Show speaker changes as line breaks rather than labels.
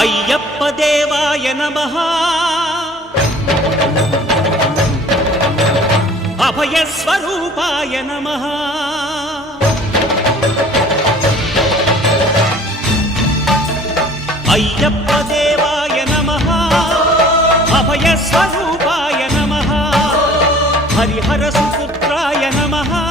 అయ్యప్ప దేవాయ నమ. అభయస్వరూపాయ నమ. అయ్యప్ప దేవాయ నమ. అభయస్వరూపాయ నమ. హరిహర సుపుత్రాయ నమ.